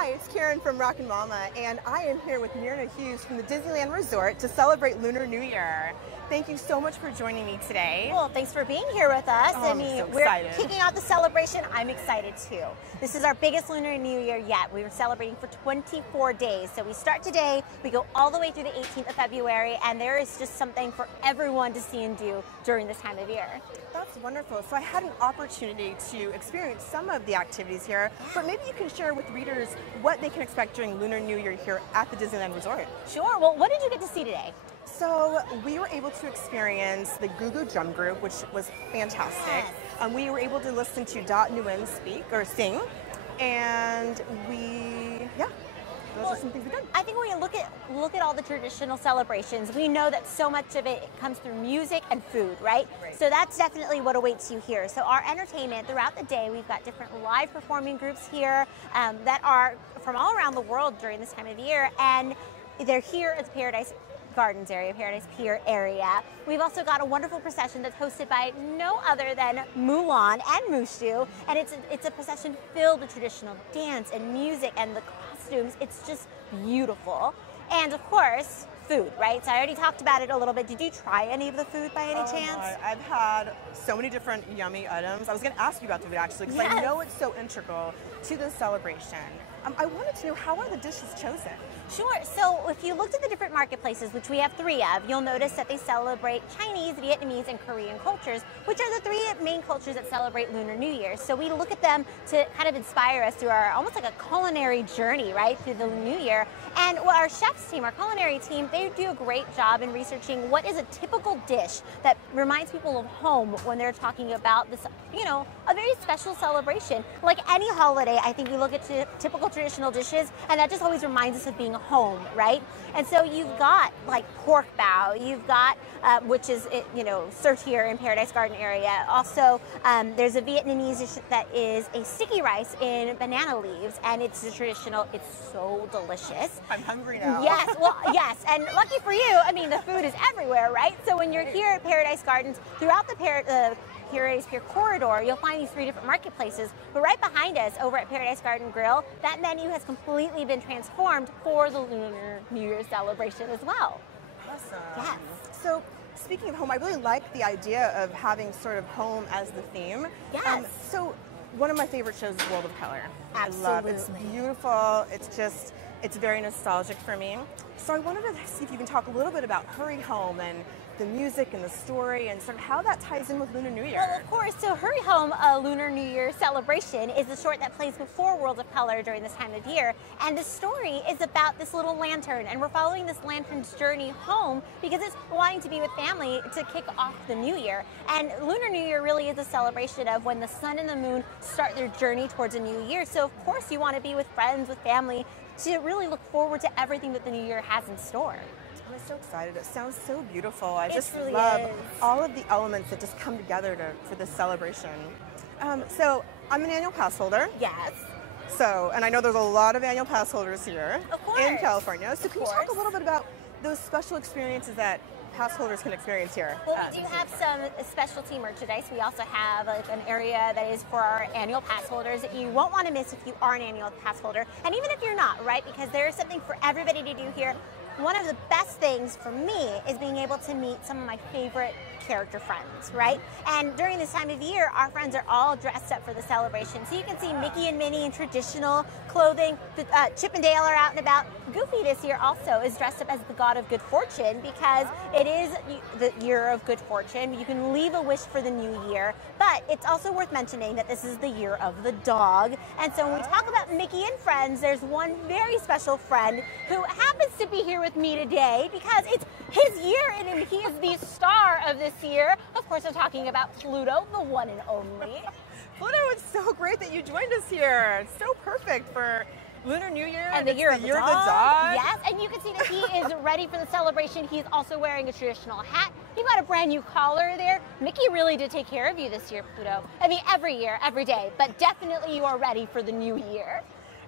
Hi, it's Karen from Rockin' Mama, and I am here with Mirna Hughes from the Disneyland Resort to celebrate Lunar New Year. Thank you so much for joining me today. Well, thanks for being here with us. Oh, I'm so we're excited. kicking off the celebration. I'm excited too. This is our biggest Lunar New Year yet. We were celebrating for 24 days. So we start today, we go all the way through the 18th of February, and there is just something for everyone to see and do during this time of year. That's wonderful. So I had an opportunity to experience some of the activities here, but maybe you can share with readers what they can expect during Lunar New Year here at the Disneyland Resort. Sure. Well, what did you get to see today? So we were able to experience the Goo Goo Drum Group, which was fantastic. Yes. We were able to listen to Dot Nguyen sing, and those are some things we did. I think when you look at all the traditional celebrations, we know that so much of it comes through music and food, right? So that's definitely what awaits you here. So our entertainment throughout the day, we've got different live performing groups here that are from all around the world during this time of year, and they're here at the Paradise Gardens area, Paradise Pier area. We've also got a wonderful procession that's hosted by no other than Mulan and Mushu, and it's a procession filled with traditional dance and music and the costumes. It's just beautiful. And of course, food, right? So I already talked about it a little bit. Did you try any of the food by any chance? I've had so many different yummy items. I was going to ask you about the food actually, because I know it's so integral to the celebration. I wanted to know, how are the dishes chosen? Sure. So if you looked at the different marketplaces, which we have 3 of, you'll notice that they celebrate Chinese, Vietnamese, and Korean cultures, which are the 3 main cultures that celebrate Lunar New Year. So we look at them to kind of inspire us through our almost like a culinary journey, right, through the New Year. And our chefs team, our culinary team, they do a great job in researching what is a typical dish that reminds people of home when they're talking about this, you know, a very special celebration. Like any holiday, I think we look at typical traditional dishes, and that just always reminds us of being home, right? And so you've got like pork bao, you've got which is served here in Paradise Garden area. Also, there's a Vietnamese dish that is a sticky rice in banana leaves, and it's a traditional. It's so delicious. I'm hungry now. Yes, well, yes, and lucky for you, I mean, the food is everywhere, right? So when you're here at Paradise Gardens, throughout the Paradise Pier corridor, you'll find these 3 different marketplaces. But right behind us, over at Paradise Garden Grill, that menu has completely been transformed for the Lunar New Year celebration as well. Awesome. Yes. So speaking of home, I really like the idea of having sort of home as the theme. Yes. So one of my favorite shows is World of Color. Absolutely. I love it. It's beautiful. It's very nostalgic for me. So I wanted to see if you can talk a little bit about Hurry Home and the music and the story and sort of how that ties in with Lunar New Year. Well, of course. So Hurry Home, a Lunar New Year Celebration, is the short that plays before World of Color during this time of year. And the story is about this little lantern, and we're following this lantern's journey home because it's wanting to be with family to kick off the new year. And Lunar New Year really is a celebration of when the sun and the moon start their journey towards a new year. So of course you want to be with friends, with family, to really look forward to everything that the new year has in store. I'm so excited. It sounds so beautiful. I just really love is. all of the elements that just come together for this celebration. So I'm an annual pass holder. Yes. So, and I know there's a lot of annual pass holders here in California. So can you talk a little bit about those special experiences that pass holders can experience here? Well, we do have some specialty merchandise. We also have an area that is for our annual pass holders that you won't want to miss if you are an annual pass holder. And even if you're not, right? Because there is something for everybody to do here. One of the best things for me is being able to meet some of my favorite character friends, right? And during this time of year, our friends are all dressed up for the celebration. So you can see Mickey and Minnie in traditional clothing. Chip and Dale are out and about. Goofy this year also is dressed up as the god of good fortune because it is the year of good fortune. You can leave a wish for the new year, but it's also worth mentioning that this is the year of the dog. And so when we talk about Mickey and friends, there's one very special friend who happens to be here with me today because it's his year and he is the star of this year. Of course, I'm talking about Pluto, the one and only. Pluto, it's so great that you joined us here. It's so perfect for Lunar New Year and the year of the dog. Yes, and you can see that he is ready for the celebration. He's also wearing a traditional hat. You've got a brand new collar there. Mickey really did take care of you this year, Pluto. I mean, every year, every day, but definitely you are ready for the new year.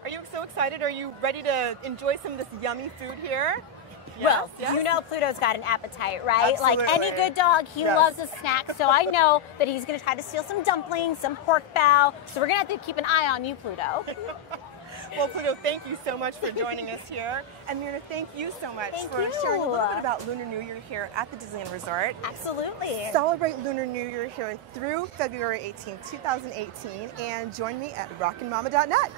Are you so excited? Are you ready to enjoy some of this yummy food here? Well, yes. You know Pluto's got an appetite, right? Absolutely. Like any good dog, he loves a snack. So I know that he's going to try to steal some dumplings, some pork bao. So we're going to have to keep an eye on you, Pluto. Well, Well, Pluto, thank you so much for joining us here. And Mirna, thank you so much for sharing a little bit about Lunar New Year here at the Disneyland Resort. Absolutely. Celebrate Lunar New Year here through February 18, 2018, and join me at rockinmama.net.